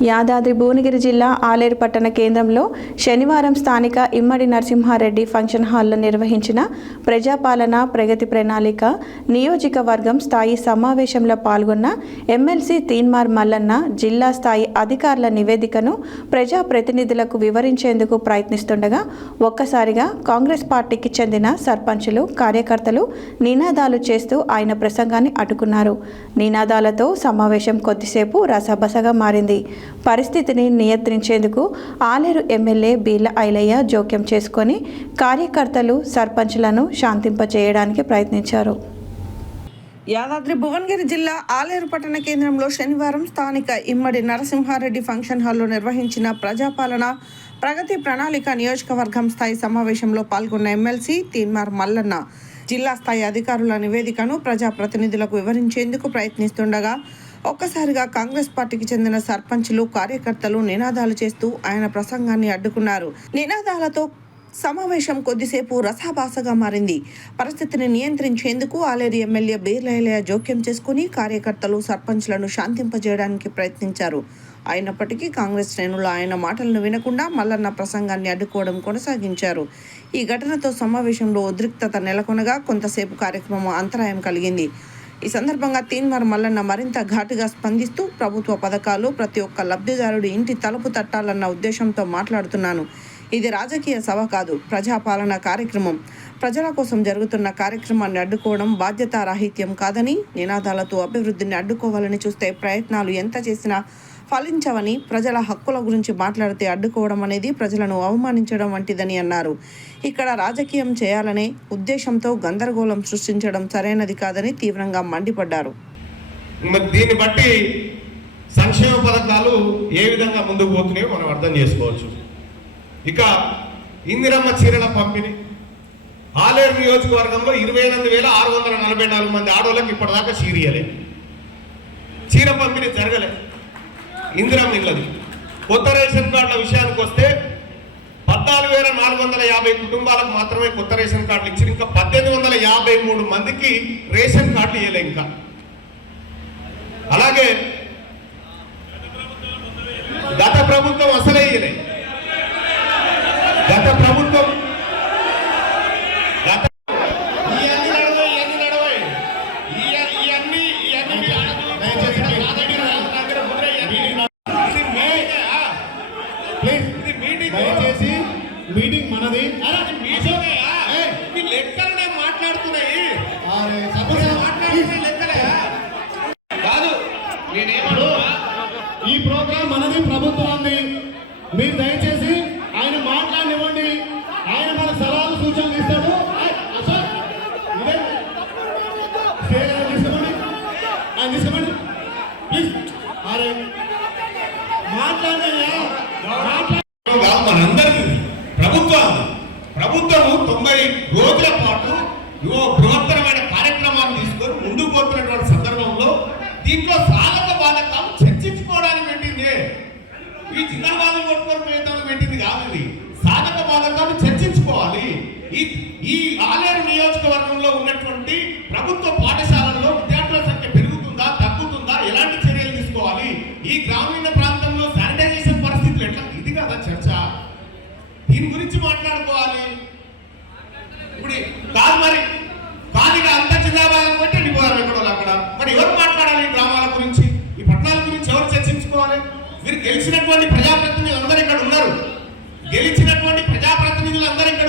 యాదాద్రి భువనగిరి జిల్లా ఆలేరు పట్టణ కేంద్రంలో శనివారం స్థానిక ఇమ్మడి నరసింహారెడ్డి ఫంక్షన్ హాల్లో నిర్వహించిన ప్రజాపాలన ప్రగతి ప్రణాళిక నియోజకవర్గం స్థాయి సమావేశంలో పాల్గొన్న ఎమ్మెల్సీ తీన్మార్ మల్లన్న జిల్లా స్థాయి అధికారుల నివేదికను ప్రజాప్రతినిధులకు వివరించేందుకు ప్రయత్నిస్తుండగా ఒక్కసారిగా కాంగ్రెస్ పార్టీకి చెందిన సర్పంచులు కార్యకర్తలు నినాదాలు చేస్తూ ఆయన ప్రసంగాన్ని అడ్డుకున్నారు. నినాదాలతో సమావేశం కొద్దిసేపు రసబసగా మారింది. పరిస్థితిని నియంత్రించేందుకు ఆలేరు ఎమ్మెల్యే బీర్ల ఐలయ్య జోక్యం చేసుకొని కార్యకర్తలు సర్పంచ్లను శాంతింపచేయడానికి ప్రయత్నించారు. యాదాద్రి భువనగిరి జిల్లా ఆలేరు పట్టణ కేంద్రంలో శనివారం స్థానిక ఇమ్మడి నరసింహారెడ్డి ఫంక్షన్ హాల్లో నిర్వహించిన ప్రజాపాలన ప్రగతి ప్రణాళిక నియోజకవర్గం స్థాయి సమావేశంలో పాల్గొన్న ఎమ్మెల్సీ తీన్మార్ మల్లన్న జిల్లా స్థాయి అధికారుల నివేదికను ప్రజాప్రతినిధులకు వివరించేందుకు ప్రయత్నిస్తుండగా ఒక్కసారిగా కాంగ్రెస్ పార్టీకి చెందిన సర్పంచులు కార్యకర్తలు నినాదాలు చేస్తూ ఆయన ప్రసంగాన్ని అడ్డుకున్నారు. నినాదాలతో సమావేశం కొద్దిసేపు రసాభాసగా మారింది. పరిస్థితిని నియంత్రించేందుకు ఆలేరు ఎమ్మెల్యే బీర్ల జోక్యం చేసుకుని కార్యకర్తలు సర్పంచ్లను శాంతింపజేయడానికి ప్రయత్నించారు. అయినప్పటికీ కాంగ్రెస్ శ్రేణులు ఆయన మాటలను వినకుండా మల్లన్న ప్రసంగాన్ని అడ్డుకోవడం కొనసాగించారు. ఈ ఘటనతో సమావేశంలో ఉద్రిక్తత నెలకొనగా కొంతసేపు కార్యక్రమం అంతరాయం కలిగింది. ఈ సందర్భంగా తీన్మార్ మల్లన్న మరింత ఘాటుగా స్పందిస్తూ ప్రభుత్వ పథకాలు ప్రతి ఒక్క లబ్ధిదారుడి ఇంటి తలుపు తట్టాలన్న ఉద్దేశంతో మాట్లాడుతున్నాను. ఇది రాజకీయ సభ కాదు, ప్రజాపాలన కార్యక్రమం. ప్రజల కోసం జరుగుతున్న కార్యక్రమాన్ని అడ్డుకోవడం బాధ్యతారాహిత్యం కాదని, నినాదాలతో అభివృద్ధిని అడ్డుకోవాలని చూస్తే ప్రయత్నాలు ఎంత చేసినా ఫలించవని, ప్రజల హక్కుల గురించి మాట్లాడితే అడ్డుకోవడం అనేది ప్రజలను అవమానించడం వంటిదని అన్నారు. ఇక్కడ రాజకీయం చేయాలనే ఉద్దేశంతో గందరగోళం సృష్టించడం సరైనది కాదని తీవ్రంగా మండిపడ్డారు. దీన్ని బట్టి సంక్షేమ పథకాలు ఏ విధంగా ముందుకు పోతున్నాయో మనం అర్థం చేసుకోవచ్చు. ఇక ఇందిరమ్మ చీరల పంపిణీ ఆలేరు నియోజకవర్గంలో 28,644 మంది ఆడవాళ్ళకి ఇప్పటిదాకా చీరియలే, చీర పంపిణీ జరగలే. ఇందిరమ్మ ఇళ్ళది కొత్త రేషన్ కార్డుల విషయానికి వస్తే 14,450 కుటుంబాలకు మాత్రమే కొత్త రేషన్ కార్డులు ఇచ్చి ఇంకా 1,853 మందికి రేషన్ కార్డులు ఇవ్వలే. ఇంకా అలాగే గత ప్రభుత్వం అసలే ఇవ్వలే. గత ప్రభుత్వం మీటింగ్ మనది. లెక్కలనే మాట్లాడుతున్నాయి కాదు. నేనేమడు ఈ ప్రోగ్రాం మనది, ప్రభుత్వాన్ని. మీరు దయచేసి ఆయన మాట్లాడనివ్వండి. ఆయన మన సలహాలు సూచనలు ఇస్తాడు. తీసుకోండి, ఆయన తీసుకోండి ప్లీజ్. అరే మాట్లాడయ్యా, మనందరికీ ప్రభుత్వము 90 రోజుల పాటు బృహత్తరమైన కార్యక్రమాన్ని తీసుకొని ముందుకు పోతున్నటువంటి సందర్భంలో దీంట్లో సాధక బాధకాలు చర్చించుకోవడానికి పెట్టింది. ఈ జిందాబాదం కొట్టుకొని పోయేదానికి పెట్టింది కాదు. ఇది సాధక బాధకాలు చర్చించుకోవాలి. ఈ ఆలేరు నియోజకవర్గంలో ఉన్నటువంటి ప్రభుత్వ పాఠశాలల్లో విద్యార్థుల సంఖ్య పెరుగుతుందా తగ్గుతుందా, ఎలాంటి చర్యలు తీసుకోవాలి, ఈ గ్రామీణ ప్రాంతంలో శానిటైజేషన్ పరిస్థితులు ఎట్లా, ఇది కదా చర్చ. దీని గురించి మాట్లాడుకోవాలి. ఇప్పుడు కాదు మరి కాదు, ఇక అంత జిందాబాదం కొట్టి వెళ్ళిపోవాలి ఎక్కడో అక్కడ. మరి ఎవరు మాట్లాడాలి? ఈ గ్రామాల గురించి, ఈ పట్టణాల గురించి ఎవరు చర్చించుకోవాలి? మీరు గెలిచినటువంటి ప్రజాప్రతినిధులు అందరూ ఇక్కడ ఉన్నారు. గెలిచినటువంటి ప్రజాప్రతినిధులు అందరూ ఇక్కడ